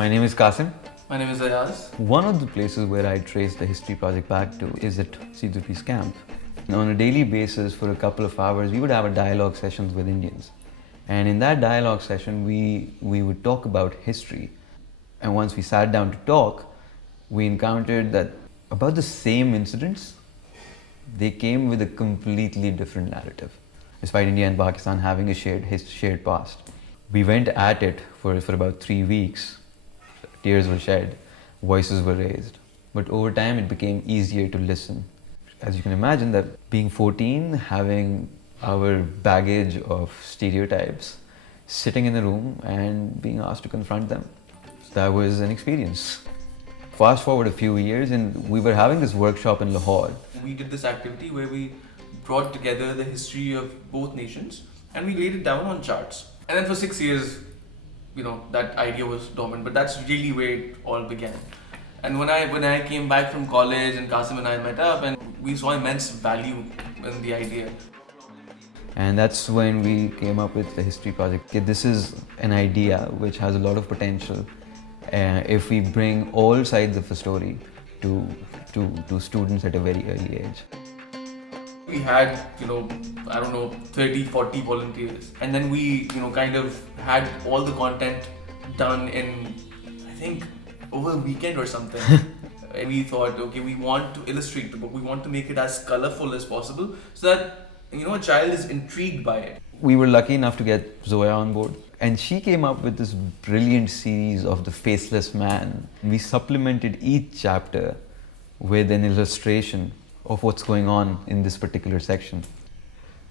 My name is Qasim. My name is Ayyaz. One of the places where I trace the history project back to is at CZP's camp. And on a daily basis, for a couple of hours, we would have a dialogue sessions with Indians. And in that dialogue session, we would talk about history. And once we sat down to talk, we encountered that about the same incidents, they came with a completely different narrative, despite India and Pakistan having a shared past. We went at it for about 3 weeks. Tears were shed, voices were raised. But over time, it became easier to listen. As you can imagine, that being 14, having our baggage of stereotypes, sitting in a room and being asked to confront them, that was an experience. Fast forward a few years, and we were having this workshop in Lahore. We did this activity where we brought together the history of both nations and we laid it down on charts. And then for 6 years, that idea was dormant, but that's really where it all began. And when I came back from college and Qasim and I met up, and we saw immense value in the idea. And that's when we came up with the history project. Okay, this is an idea which has a lot of potential if we bring all sides of the story to students at a very early age. We had, 30, 40 volunteers. And then we, kind of had all the content done in, I think, over a weekend or something. And we thought, okay, we want to illustrate the book. We want to make it as colorful as possible so that, a child is intrigued by it. We were lucky enough to get Zoya on board. And she came up with this brilliant series of The Faceless Man. We supplemented each chapter with an illustration of what's going on in this particular section.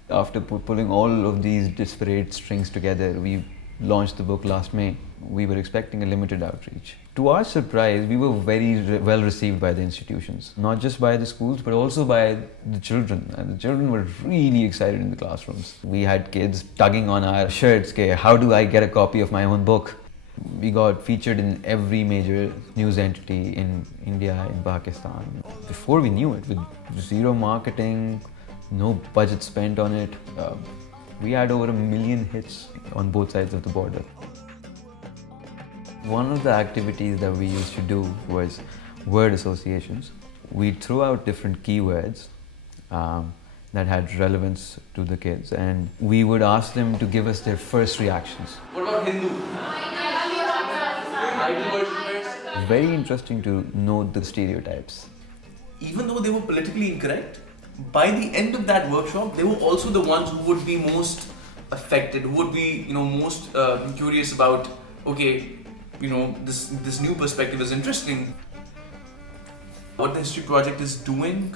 After pulling all of these disparate strings together, we launched the book last May. We were expecting a limited outreach. To our surprise, we were very well received by the institutions, not just by the schools, but also by the children. And the children were really excited in the classrooms. We had kids tugging on our shirts, okay, how do I get a copy of my own book? We got featured in every major news entity in India, in Pakistan. Before we knew it, with zero marketing, no budget spent on it, we had over 1 million hits on both sides of the border. One of the activities that we used to do was word associations. We threw out different keywords that had relevance to the kids, and we would ask them to give us their first reactions. What about Hindu? Idol worshippers? Very interesting to note the stereotypes. Even though they were politically incorrect, by the end of that workshop, they were also the ones who would be most affected, who would be, most curious about, okay, this new perspective is interesting. What the History Project is doing,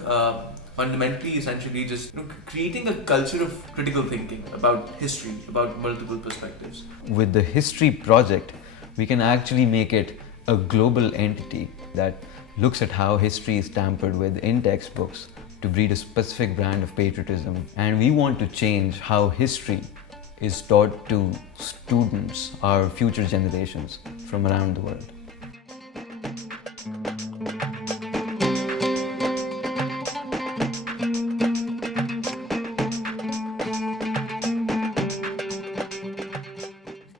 fundamentally, essentially just creating a culture of critical thinking about history, about multiple perspectives. With the History Project, we can actually make it a global entity that looks at how history is tampered with in textbooks to breed a specific brand of patriotism. And we want to change how history is taught to students, our future generations from around the world.